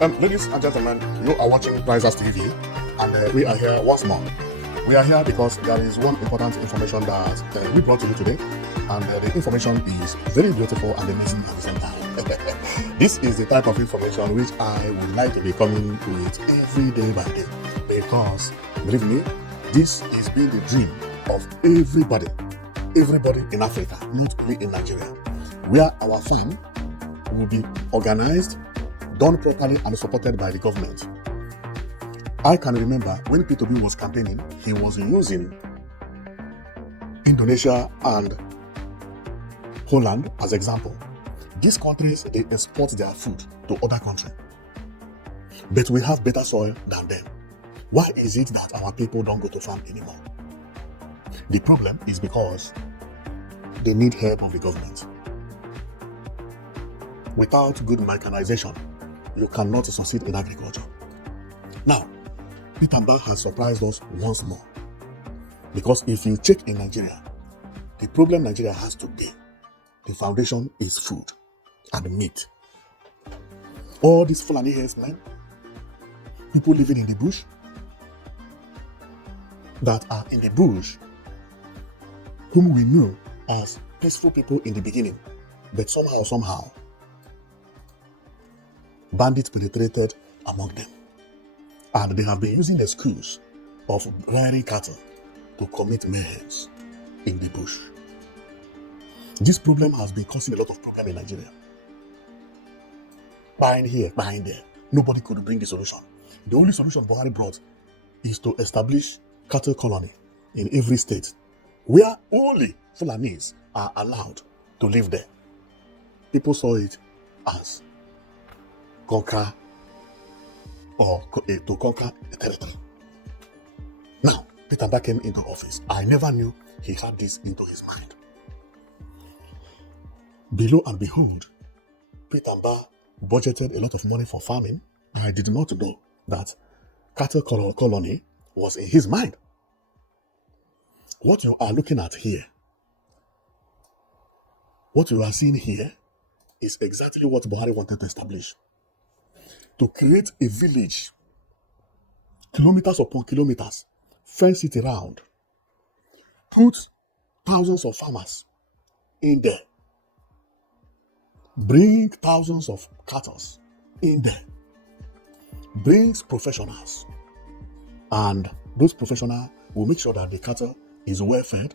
Ladies and gentlemen, you are watching Risers TV, and we are here once more. We are here because there is one important information that we brought to you today, and the information is very beautiful and amazing at the same time. This is the type of information which I would like to be coming with every day by day, because believe me, this is been the dream of everybody in Africa, not only in Nigeria, where our farm will be organized, done properly, and supported by the government. I can remember when P2B was campaigning, he was using Indonesia and Holland as example. These countries, they export their food to other countries, but we have better soil than them. Why is it that our people don't go to farm anymore? The problem is because they need help of the government. Without good mechanization, you cannot succeed in agriculture. Now, Pitamba has surprised us once more. Because if you check in Nigeria, the problem Nigeria has today, the foundation is food and meat. All these Fulani herdsmen, people living in the bush, that are in the bush, whom we knew as peaceful people in the beginning, but somehow, bandits penetrated among them, and they have been using the excuse of rearing cattle to commit mayhem in the bush. This problem has been causing a lot of problem in Nigeria. Buying here, buying there. Nobody could bring the solution. The only solution Buhari brought is to establish cattle colony in every state, where only Fulanis are allowed to live there. People saw it as conquer or to conquer a territory. Now, Pitamba came into office. I never knew he had this into his mind. Below and behold, Pitamba budgeted a lot of money for farming. I did not know that cattle colony was in his mind. What you are looking at here, what you are seeing here, is exactly what Buhari wanted to establish. To create a village, kilometers upon kilometers, fence it around, put thousands of farmers in there, bring thousands of cattle in there, brings professionals, and those professionals will make sure that the cattle is well fed,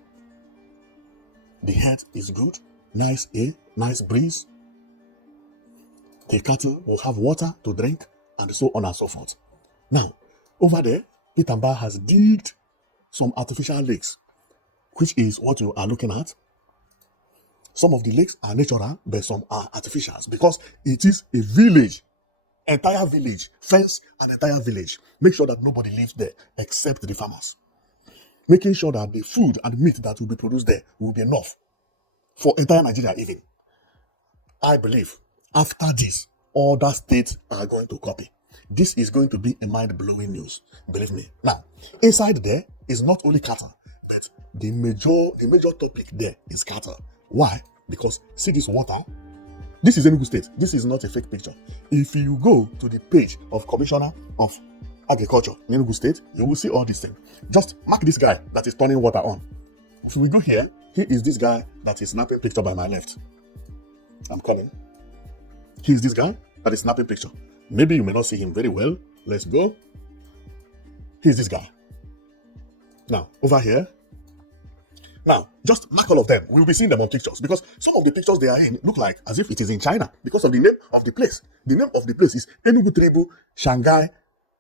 the head is good, nice air, nice breeze, the cattle will have water to drink, and so on and so forth. Now, over there, Pitamba has digged some artificial lakes, which is what you are looking at. Some of the lakes are natural, but some are artificial, because it is a village, entire village, fence an entire village. Make sure that nobody lives there except the farmers. Making sure that the food and meat that will be produced there will be enough for entire Nigeria even. I believe after this, other states are going to copy. This is going to be a mind-blowing news, believe me. Now, inside there is not only cattle, but the major topic there is cattle. Why? Because see this water. This is Enugu State. This is not a fake picture. If you go to the page of Commissioner of Agriculture in Enugu State, you will see all these things. Just mark this guy that is turning water on. If we go here, here is this guy that is snapping picture by my left. I'm coming. Here's this guy that is snapping picture. Maybe you may not see him very well. Let's go. Here's this guy. Now, over here. Now, just mark all of them. We'll be seeing them on pictures, because some of the pictures they are in look like as if it is in China because of the name of the place. The name of the place is Enugu Songhai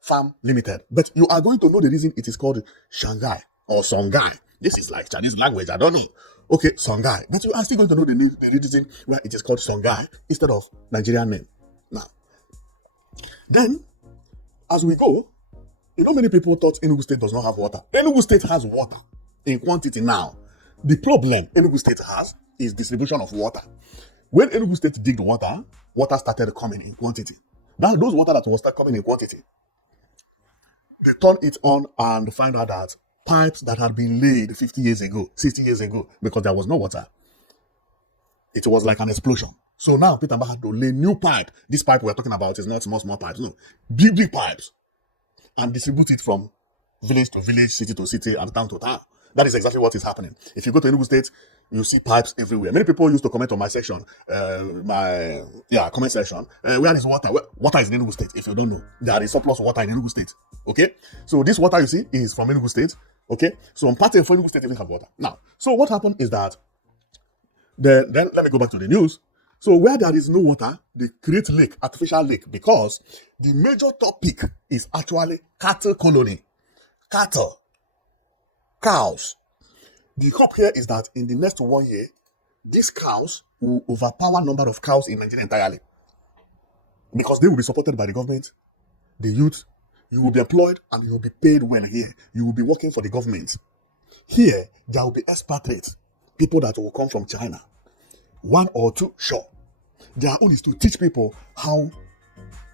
Farm Limited. But you are going to know the reason it is called Shanghai or Songhai. This is like Chinese language. I don't know. Okay, Songhai. But you are still going to know the reason why it is called Songhai instead of Nigerian name. Now, then, as we go, many people thought Enugu State does not have water. Enugu State has water in quantity now. The problem Enugu State has is distribution of water. When Enugu State digged water started coming in quantity. Those water that was start coming in quantity, they turned it on and find out that pipes that had been laid 50 years ago, 60 years ago, because there was no water, it was like an explosion. So now Peter Mbah had to lay new pipe. This pipe we're talking about is not small pipes, no. Big pipes. And distribute it from village to village, city to city, and town to town. That is exactly what is happening. If you go to Enugu State, you see pipes everywhere. Many people used to comment on my section, comment section. Where is water? Water is in Enugu State. If you don't know, there is surplus water in Enugu State. Okay, so this water you see is from Enugu State. Okay, so on part of Enugu State even have water. Now, so what happened is that then let me go back to the news. So where there is no water, they create lake, artificial lake, because the major topic is actually cattle colony. Cattle. Cows. The hope here is that in the next 1 year, these cows will overpower number of cows in Nigeria entirely. Because they will be supported by the government, the youth, you will be employed and you will be paid well here. You will be working for the government. Here, there will be expatriates, people that will come from China. 1 or 2, sure. Their own is to teach people how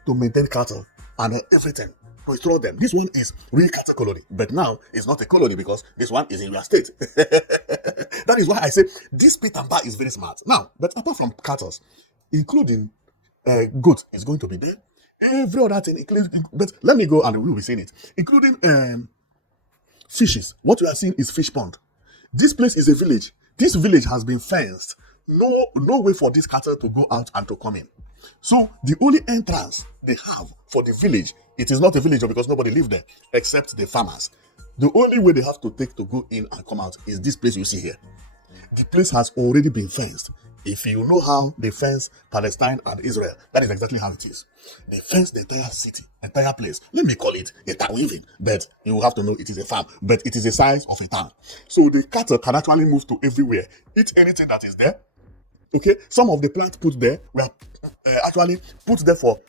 to maintain cattle and everything. To throw them. This one is real cattle colony, but now it's not a colony because this one is in your state. That is why I say this Peter Mbah is very smart. Now, but apart from cattle, including goat is going to be there. Every other thing, but let me go and we will be seeing it, including fishes. What we are seeing is fish pond. This place is a village. This village has been fenced. No way for this cattle to go out and to come in. So the only entrance they have for the village, it is not a village because nobody lives there except the farmers. The only way they have to take to go in and come out is this place you see here. The place has already been fenced. If you know how they fence Palestine and Israel, that is exactly how it is. They fence the entire city, entire place. Let me call it a town even, but you will have to know it is a farm, but it is the size of a town. So the cattle can actually move to everywhere, eat anything that is there. Okay, some of the plants put there were actually put there for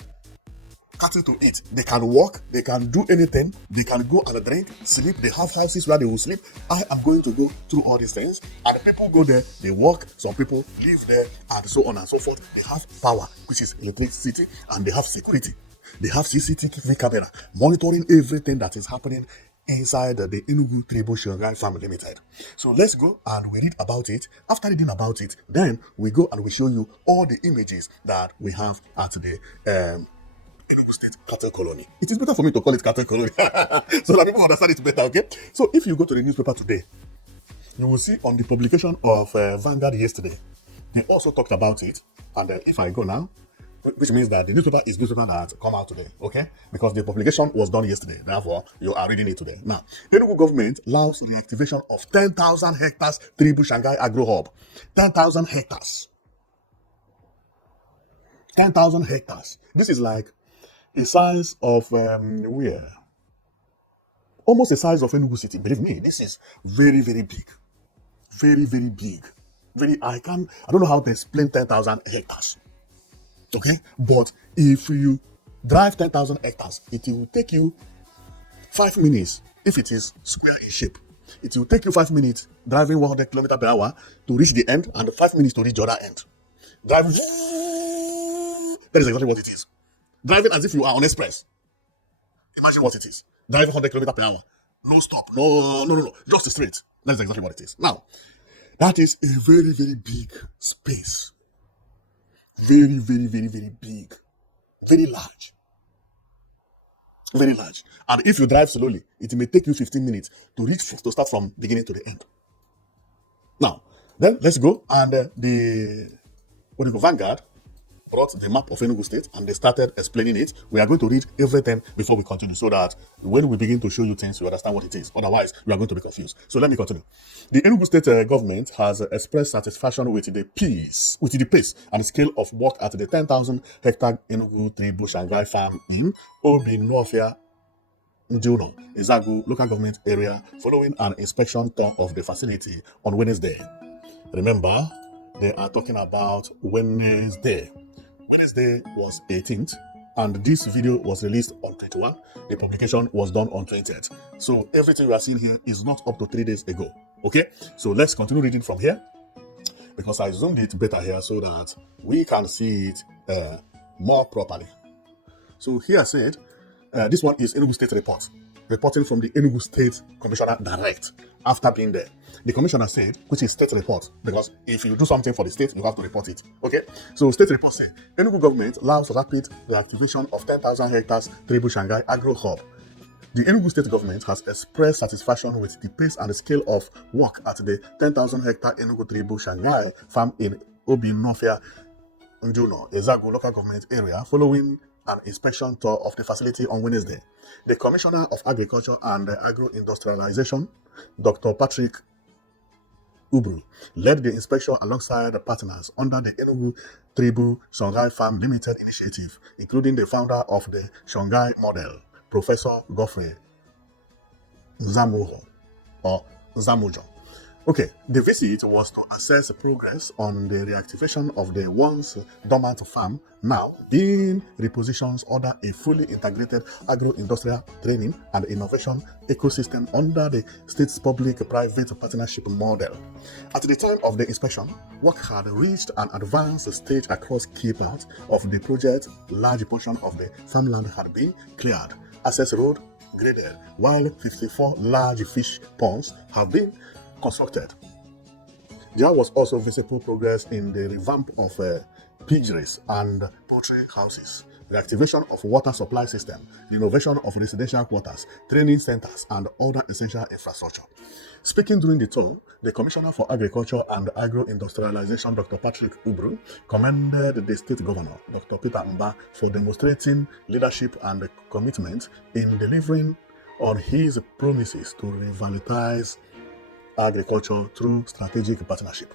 cattle to eat. They can walk, they can do anything, they can go and drink, sleep. They have houses where they will sleep. I am going to go through all these things, and people go there, they walk, some people live there, and so on and so forth. They have power, which is electricity, and they have security. They have CCTV camera monitoring everything that is happening inside the Enugu Songhai Farm Limited. So let's go and we read about it. After reading about it, then we go and we show you all the images that we have at the Enugu State Cattle Colony. It is better for me to call it Cattle Colony so that people understand it better, okay? So if you go to the newspaper today, you will see on the publication of Vanguard yesterday, they also talked about it. And if I go now, which means that the newspaper is newspaper that come out today, okay? Because the publication was done yesterday, therefore you are reading it today. Now, the Enugu government allows the activation of 10,000 hectares Tribu Shanghai Agro Hub. 10,000 hectares. 10,000 hectares. This is like the size of where? Almost the size of Enugu City. Believe me, this is very, very big. Very, very big. I don't know how to explain 10,000 hectares. Okay, but if you drive 10,000 hectares, it will take you 5 minutes if it is square in shape. It will take you 5 minutes driving 100 kilometers per hour to reach the end and 5 minutes to reach the other end. Driving, that is exactly what it is. Driving as if you are on express. Imagine what it is. Driving 100 kilometers per hour. No stop. No. Just straight. That is exactly what it is. Now, that is a very, very big space. Very, very, very, very big. Very large. Very large. And if you drive slowly, it may take you 15 minutes to start from beginning to the end. Now, then let's go. And the Vanguard brought the map of Enugu State and they started explaining it. We are going to read everything before we continue so that when we begin to show you things, you understand what it is. Otherwise, we are going to be confused. So let me continue. The Enugu State government has expressed satisfaction with the pace and scale of work at the 10,000 hectare Enugu Tribu Shanghai farm in Obinofia, Njuno, Izagu local government area following an inspection tour of the facility on Wednesday. Remember, they are talking about Wednesday. Wednesday was 18th, and this video was released on 21. The publication was done on 20th. So everything you are seeing here is not up to 3 days ago. Okay, so let's continue reading from here because I zoomed it better here so that we can see it more properly. So here I said, this one is Enugu State report. reporting from the Enugu State Commissioner direct after being there. The commissioner said, which is state report, because if you do something for the state, you have to report it. Okay? So state report said, Enugu government allows rapid reactivation of 10,000 hectares Tribu Songhai agro hub. The Enugu state government has expressed satisfaction with the pace and the scale of work at the 10,000 hectare Enugu Tribu Songhai farm in Obinofia, Njuno, Ezagu local government area following an inspection tour of the facility on Wednesday. The Commissioner of Agriculture and Agro-Industrialization, Dr. Patrick Ubru, led the inspection alongside the partners under the Enugu Tribu Songhai Farm Limited initiative, including the founder of the Songhai model, Professor Godfrey Zamujo or Zamujo. Okay, the visit was to assess progress on the reactivation of the once dormant farm, now being repositioned under a fully integrated agro-industrial training and innovation ecosystem under the state's public-private partnership model. At the time of the inspection, work had reached an advanced stage across key parts of the project. Large portion of the farmland had been cleared, access road graded, while 54 large fish ponds have been constructed. There was also visible progress in the revamp of piggeries and poultry houses, reactivation of water supply system, renovation of residential quarters, training centers, and other essential infrastructure. Speaking during the tour, the Commissioner for Agriculture and Agro-Industrialization, Dr. Patrick Ubru, commended the state governor, Dr. Peter Mba, for demonstrating leadership and commitment in delivering on his promises to revitalize agriculture through strategic partnership.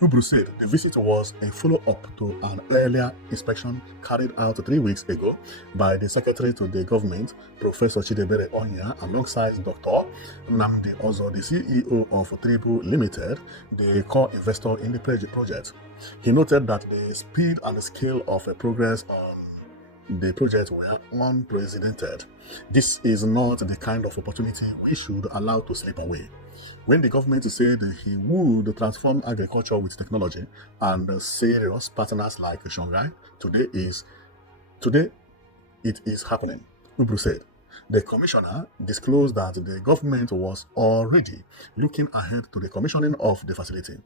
Ubru said the visit was a follow-up to an earlier inspection carried out 3 weeks ago by the Secretary to the Government, Professor Chidebere Onya, alongside Dr. Nnamdi Ozo, the CEO of Tribu Limited, the core investor in the project. He noted that the speed and the scale of progress on the project were unprecedented. This is not the kind of opportunity we should allow to slip away. When the government said he would transform agriculture with technology and serious partners like Songhai, today it is happening. Ubru said. The commissioner disclosed that the government was already looking ahead to the commissioning of the facility,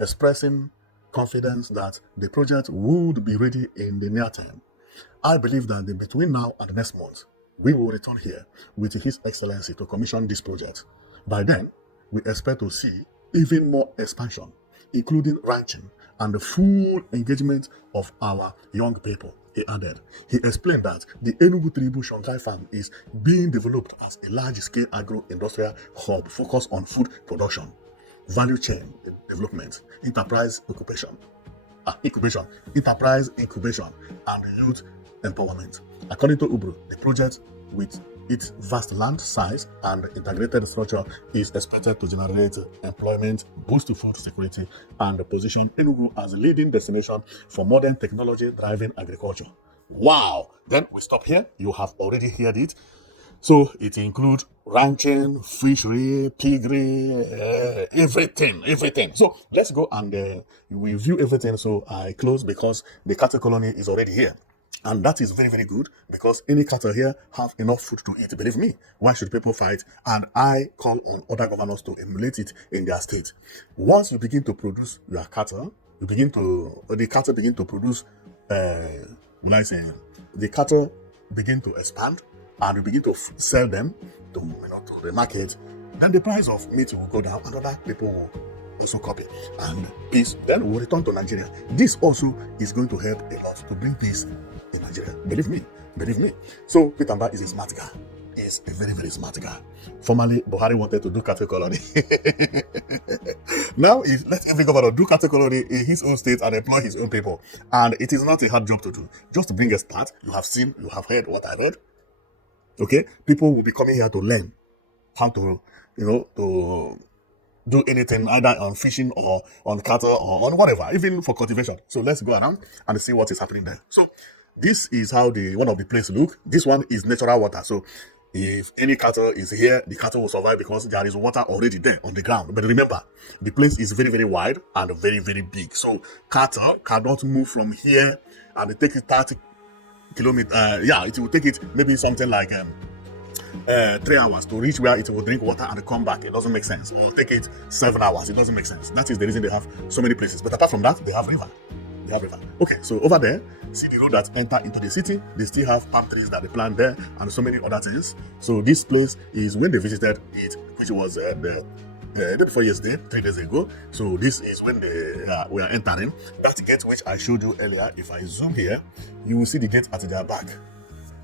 expressing confidence that the project would be ready in the near term. I believe that between now and next month, we will return here with His Excellency to commission this project. By then, we expect to see even more expansion, including ranching and the full engagement of our young people, he added. He explained that the Enugu Tribu Songhai farm is being developed as a large-scale agro-industrial hub focused on food production, value chain development, enterprise incubation, and youth empowerment. According to Ubru, the project, with its vast land size and integrated structure, is expected to generate employment, boost food security, and position Enugu as a leading destination for modern technology-driven agriculture. Wow! Then we stop here. You have already heard it. So it includes ranching, fishery, piggery, everything. So let's go and review everything. So I close because the cattle colony is already here. And that is very, very good because any cattle here have enough food to eat. Believe me, why should people fight? And I call on other governors to emulate it in their state. Once you begin to produce your cattle, the cattle begin to produce, the cattle begin to expand and you begin to sell them to the market, then the price of meat will go down and other people will also copy. And peace, then we'll return to Nigeria. This also is going to help a lot to bring peace in Nigeria. Believe me. So Peter Mba is a smart guy. He's a very, very smart guy. Formerly, Buhari wanted to do cattle colony. Now, let every governor do cattle colony in his own state and employ his own people. And it is not a hard job to do. Just to bring a start, you have heard what I heard. Okay? People will be coming here to learn how to, to do anything either on fishing or on cattle or on whatever, even for cultivation. So let's go around and see what is happening there. So this is how one of the place look. This one is natural water. So if any cattle is here, the cattle will survive because there is water already there on the ground. But remember, the place is very, very wide and very, very big. So cattle cannot move from here and take it 30 kilometers. It will take it maybe something like 3 hours to reach where it will drink water and come back. It doesn't make sense. Or take it 7 hours. It doesn't make sense. That is the reason they have so many places. But apart from that, they have river. They have river. Okay, so over there, see the road that enter into the city. They still have palm trees that they plant there and so many other things. So this place is when they visited it, which was the day before yesterday, 3 days ago. So this is when they we are entering. That gate which I showed you earlier, if I zoom here, you will see the gate at their back.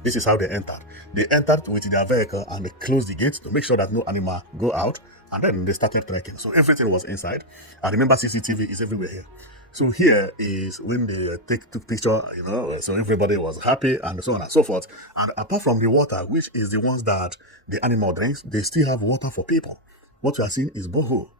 This is how they entered. They entered with their vehicle and they closed the gate to make sure that no animal go out. And then they started trekking. So everything was inside. I remember CCTV is everywhere here. So here is when they took picture, so everybody was happy and so on and so forth. And apart from the water, which is the ones that the animal drinks, they still have water for people. What we are seeing is borehole.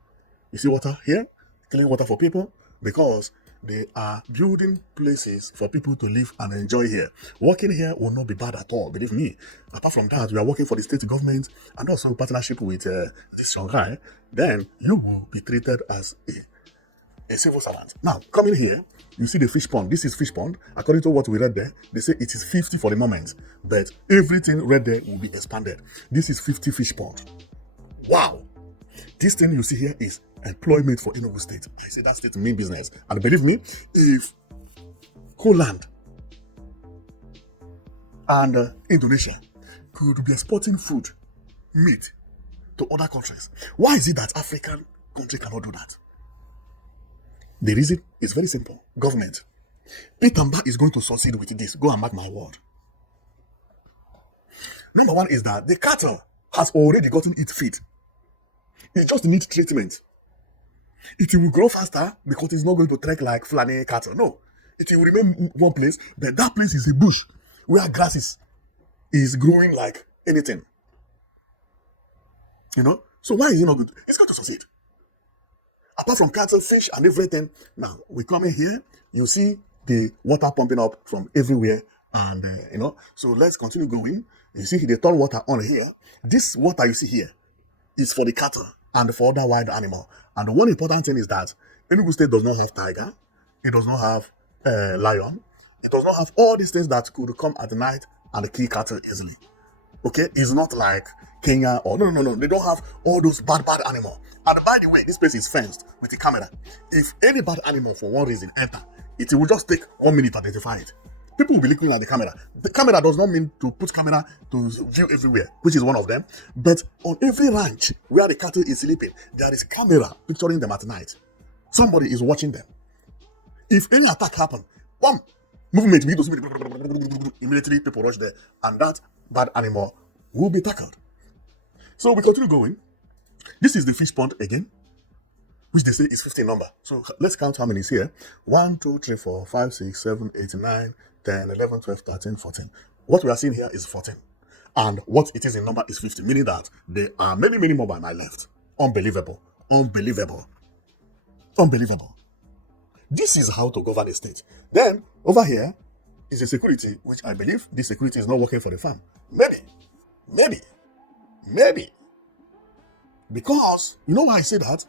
You see water here? Clean water for people because they are building places for people to live and enjoy here. Working here will not be bad at all, believe me. Apart from that, we are working for the state government and also partnership with this Songhai. Then you will be treated as a civil servant. Now, coming here, you see the fish pond. This is fish pond. According to what we read there, they say it is 50 for the moment, but everything read there will be expanded. This is 50 fish pond. Wow! This thing you see here is employment for Enugu State. I say that state main business. And believe me, if Poland and Indonesia could be exporting food, meat to other countries, why is it that African country cannot do that? The reason is very simple. Government. Pitamba is going to succeed with this. Go and mark my word. Number one is that the cattle has already gotten its feed. It just needs treatment. It will grow faster because it's not going to trek like Fulani cattle. No. It will remain in one place, but that place is a bush where grasses is growing like anything. So why is it not good? It's going to succeed. Apart from cattle, fish, and everything, now we come in here, you see the water pumping up from everywhere, and so let's continue going. You see the turn water on here. This water you see here is for the cattle and for other wild animal. And the one important thing is that Enugu State does not have tiger, it does not have lion, it does not have all these things that could come at night and kill cattle easily. Okay, it's not like Kenya or no. They don't have all those bad animals. And by the way, this place is fenced with a camera. If any bad animal for one reason enter, it will just take 1 minute to identify it. People will be looking at the camera. The camera does not mean to put camera to view everywhere, which is one of them. But on every ranch where the cattle is sleeping, there is camera picturing them at night. Somebody is watching them. If any attack happen, one movement, immediately people rush there, and that bad animal will be tackled. So we continue going. This is the fish pond again, which they say is 15 number. So let's count how many is here. 1, 2, 3, 4, 5, 6, 7, 8, 9, 10, 11, 12, 13, 14. What we are seeing here is 14. And what it is in number is 50, meaning that there are many more by my left. Unbelievable. This is how to govern a state. Then, over here is a security, which I believe this security is not working for the farm. Maybe. Because, you know why I say that?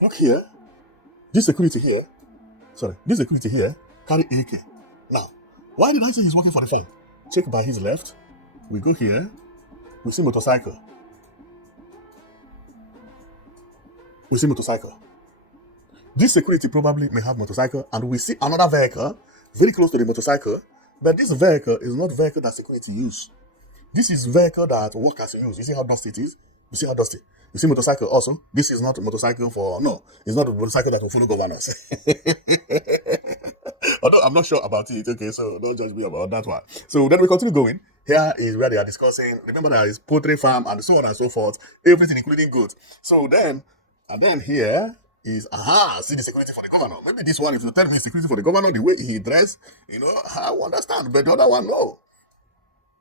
Look here. This security here carry AK. Now, why did I say he's working for the farm? Check by his left. We go here. We see motorcycle. This security probably may have motorcycle, and we see another vehicle very close to the motorcycle. But this vehicle is not vehicle that security use. This is vehicle that workers use. You see how dusty it is? You see motorcycle also? This is not a motorcycle it's not a motorcycle that will follow governors. Although I'm not sure about it, okay, so don't judge me about that one. So then we continue going. Here is where they are discussing, remember there is poultry farm and so on and so forth, everything including goods. So then here is, see the security for the governor. Maybe this one, if you tell me security for the governor, the way he dressed, I will understand, but the other one, no.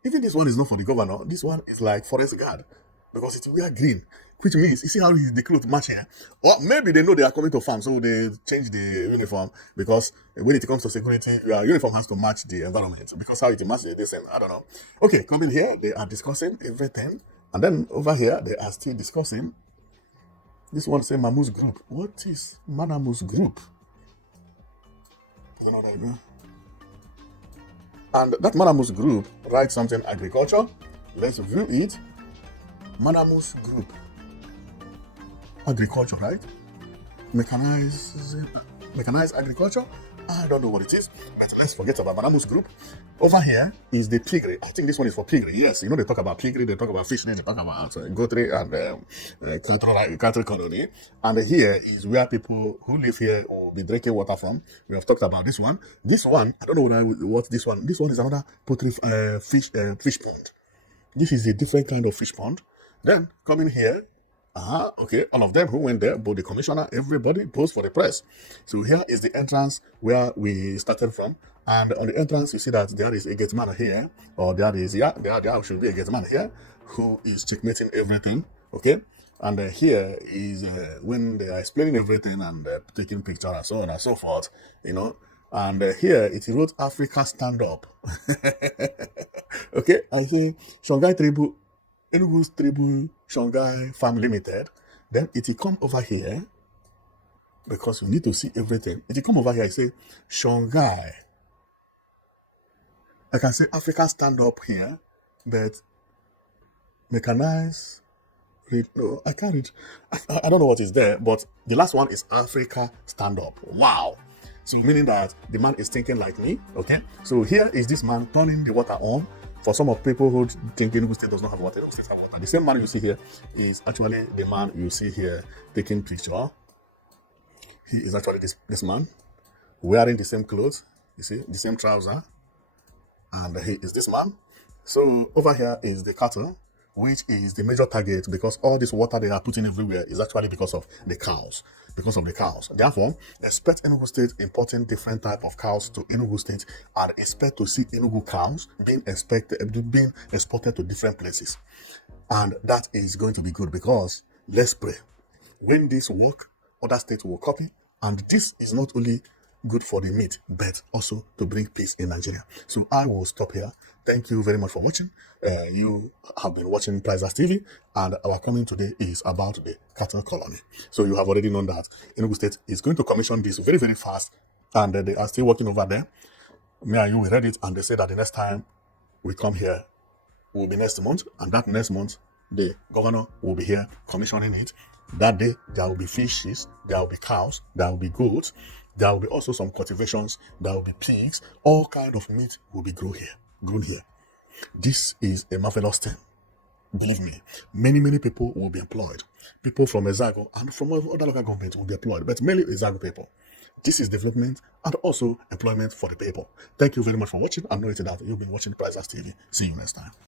Even this one is not for the governor. This one is like forest guard because it will wear green, which means you see how the clothes match here. Or maybe they know they are coming to farm, so they change the uniform because when it comes to security, your uniform has to match the environment because how it matches the same. I don't know. Okay, coming here, they are discussing everything, and then over here they are still discussing. This one say Mamu's group. What is Manamu's group? And that Manamus group writes something agriculture. Let's view it. Manamus group. Agriculture, right? Mechanized agriculture. I don't know what it is, but let's forget about Manamus group. Over here is the piggery. I think this one is for piggery. Yes, you know they talk about piggery, they talk about fishing, they talk about goatry and cattle colony. And here is where people who live here will be drinking water from. We have talked about this one. This one, I don't know what this one. This one is another poultry fish pond. This is a different kind of fish pond. Then coming here, okay, all of them who went there, both the commissioner, everybody posed for the press. So here is the entrance where we started from. And on the entrance, you see that there is a gate man here, or there should be a gate man here who is checkmating everything, okay? And here is when they are explaining everything and taking pictures and so on and so forth, you know. And here it wrote Africa Stand Up. Okay, I say Songhai Tribu, Enugu Tribu Songhai Farm Limited. Then it will come over here because you need to see everything. It will come over here. I say Songhai. I can say Africa Stand Up here, but mechanize. No, I can't read. I don't know what is there, but the last one is Africa Stand Up. Wow. So meaning that the man is thinking like me, okay? So here is this man turning the water on. For some of people who think Enugu State does not have water, Enugu State have water. The same man you see here is actually the man you see here taking picture. He is actually this man wearing the same clothes, you see, the same trouser, and he is this man. So over here is the cattle, which is the major target because all this water they are putting everywhere is actually because of the cows. Therefore, expect Enugu State importing different type of cows to Enugu State and expect to see Enugu cows being exported to different places. And that is going to be good because let's pray. When this work, other states will copy. And this is not only good for the meat, but also to bring peace in Nigeria. So I will stop here. Thank you very much for watching. You have been watching Prizers TV, and our coming today is about the cattle colony. So you have already known that Enugu State is going to commission this very, very fast, and they are still working over there. Me and you, we read it, and they say that the next time we come here will be next month, and that next month, the governor will be here commissioning it. That day, there will be fishes, there will be cows, there will be goats, there will be also some cultivations, there will be pigs, all kind of meat will be grown here. This is a marvelous thing. Believe me, many people will be employed. People from Ezago and from other local governments will be employed, but mainly Ezago people. This is development and also employment for the people. Thank you very much for watching. I'm Noted that you've been watching Prizers TV. See you next time.